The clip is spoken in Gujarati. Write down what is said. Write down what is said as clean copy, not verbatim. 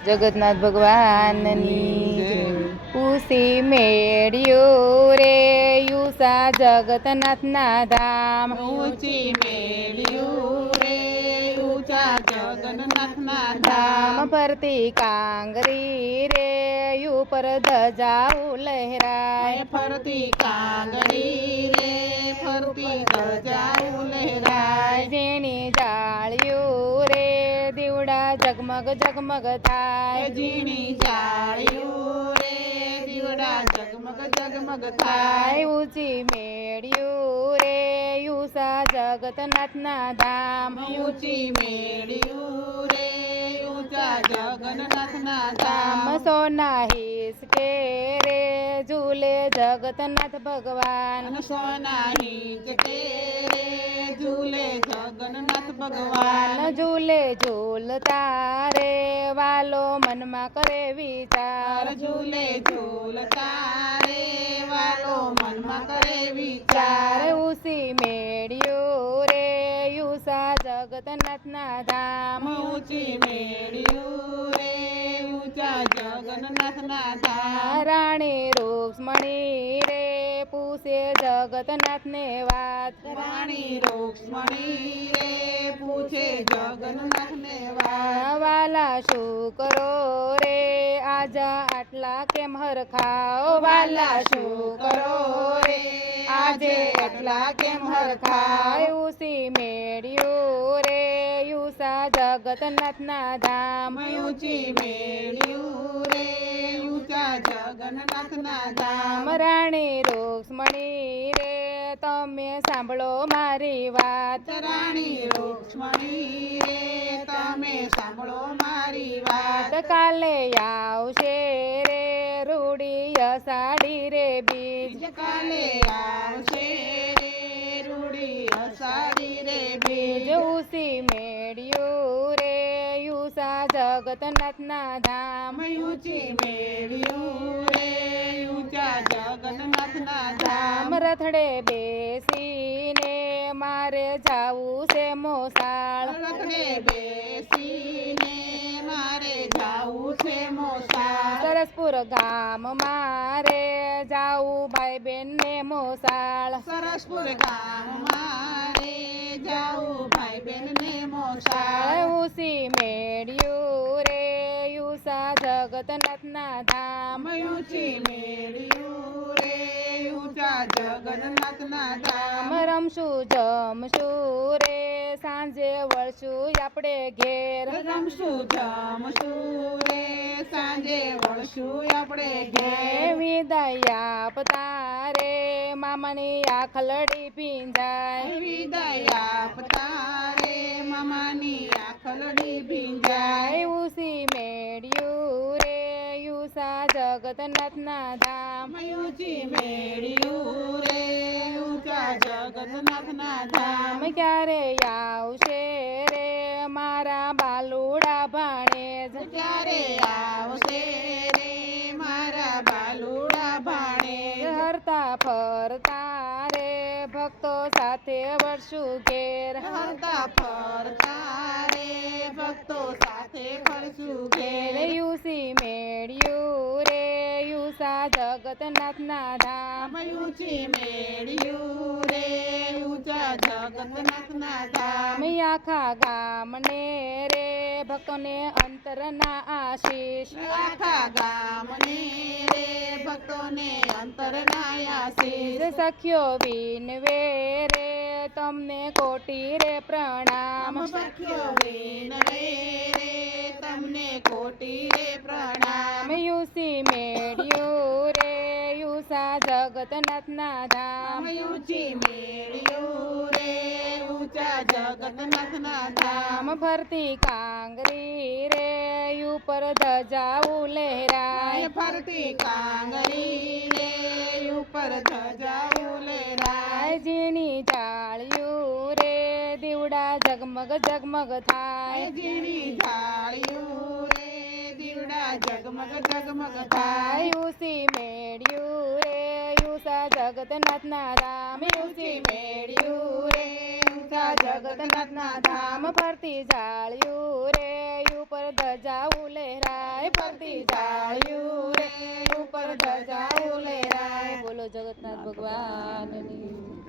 જગન્નાથ ભગવાનની ઉસી મેળ્યો રે યુસા જગન્નાથના ધામ ઊંચી મેળ્યું રે ઊંચા જગન્નાથના ધામ ફરતી કાંગરી રે ઉપર ધજાઓ લહેરાય ફરતી કાંગડી રે ફરતી ધજાઓ લહેરાય ઝીણી જાળીઓ રે દીવડા જગમગ જગમગ થાય ઝીણી જાળીયું રે દીવડા જગમગ જગમગ થાય ઊંચી મેળ્યું રે યુસા જગન્નાથના ધામ ઊંચી મેળ્યું રે ઊંચા જગન્નાથના ધામ સોના હિસકે રે ઝૂલે જગન્નાથ ભગવાન સોના હિંચકે રે ઝૂલે જગન્નાથ ભગવાન ઝૂલે ઝૂલતા રે વાલો મનમાં કરે વિચાર ઝૂલે ઝૂલતા રે વાલો મનમાં કરે વિચાર ચાર ઉસી મેળ્યો રે યુસા જગન્નાથના ધામ ઊંચી મેળ્યું રે ઊંચા જગન્નાથના ધામ રાણી રૂક્ષ્મણી રે પૂછે જગન્નાથને વાત રાણી રૂક્ષ્મણી રે પૂછે જગન્નાથને વાત વાલા શું કરો રે આજા આટલા કેમ હરખાઓ વાલા શું કરો રે આજે એટલા કેમ હરખાય ઉસી મેળ્યું રે યુસા જગન્નાથના ધામ ઊંચી મેળ્યું રે ઊંચા જગન્નાથના ધામ રાણી રૂક્ષ્મણી રે તમે સાંભળો મારી વાત રાણી રૂક્ષ્મણી રે તમે સાંભળો મારી વાત કાલે આવશે રે રૂડી અષાઢી રે બીજ કાલે આવશે રે રૂડી અષાઢી રે બીજ ઉસી મેળ્યું રે યુસા જગન્નાથના ધામ ઊંચી મેળ્યું રે ઊંચા જગન્નાથના ધામ રથડે બેસીને મારે જાવું છે મોસાળ રથડે બેસીને મારે જાવું છે મોસાળ સરસપુર ગામ મારે જાવું ભાઈ બેન ને મોસાળ સરસપુર ગામ મારે જાવું ભાઈ બેન ને મોસાળ ઉસી મેળ્યું રે યુસા જગન્નાથના ધામ ઊંચી મેળ્યું રે ઊંચા જગન્નાથના ધામ રમશું જમશું રે સાંજે વળશું આપણે ઘેર રમશું જમશું રે સાંજે વળશું આપણે ઘેર વિદાય આપતા રે મામાની આખલડી પીંજાય વિદાય આપતા રે મામાની આખલડી ભીંજાય ઉસી મેળ્યું રે યુસા જગન્નાથના ધામ ઊંચી મેળ્યું રે ઊંચા જગન્નાથના ધામ ક્યારે આવશે રે મારા બાલુડા ભાણેજ ક્યારે આવશે રે મારા બાલુડા ભાણે હરતા ફરતા રે ભક્તો સાથે વળશું ઘેર હરતા ફરતા રે ભક્તો સાથે ફરશું ઘેર યુસી મેળ્યું રે યુસા જગન્નાથના ધામ ઊંચી મેળ્યું રે ઊંચા જગન્નાથના ધામ આખા ગામને રે ભક્તોને અંતરના આશીષ આખા ગામને રે ભક્તોને અંતરના આશીષ સખ્યો વિનવે રે તમને કોટી રે પ્રણામ સખ્યો વિનવે રે તમને કોટી રે પ્રણામ યુસી મેળ્યું રે યુસા જગન્નાથના ધામ ઊંચી મેળ્યું રે ઊંચા જગન્નાથના ધામ ફરતી કાંગરી રે ઉપર ધજાઓ લહેરાય ફરતી કાંગરી રે ઉપર ધજાઓ લહેરાય ઝીણી જાળ્યું રે દીવડા જગમગ જગમગ થાય ઝીણી જાળ્યું રે દીવડા જગમગ જગમગ થાય ઉસી મેળ્યું રે યુસા જગન્નાથના ધામ ઊંચી મેળ્યું રે ઊંચા જગન્નાથના ધામ ફરતી જાળ્યું રે ઉપર ધજાઓ લહેરાય ભગવતનાથ ભગવાનની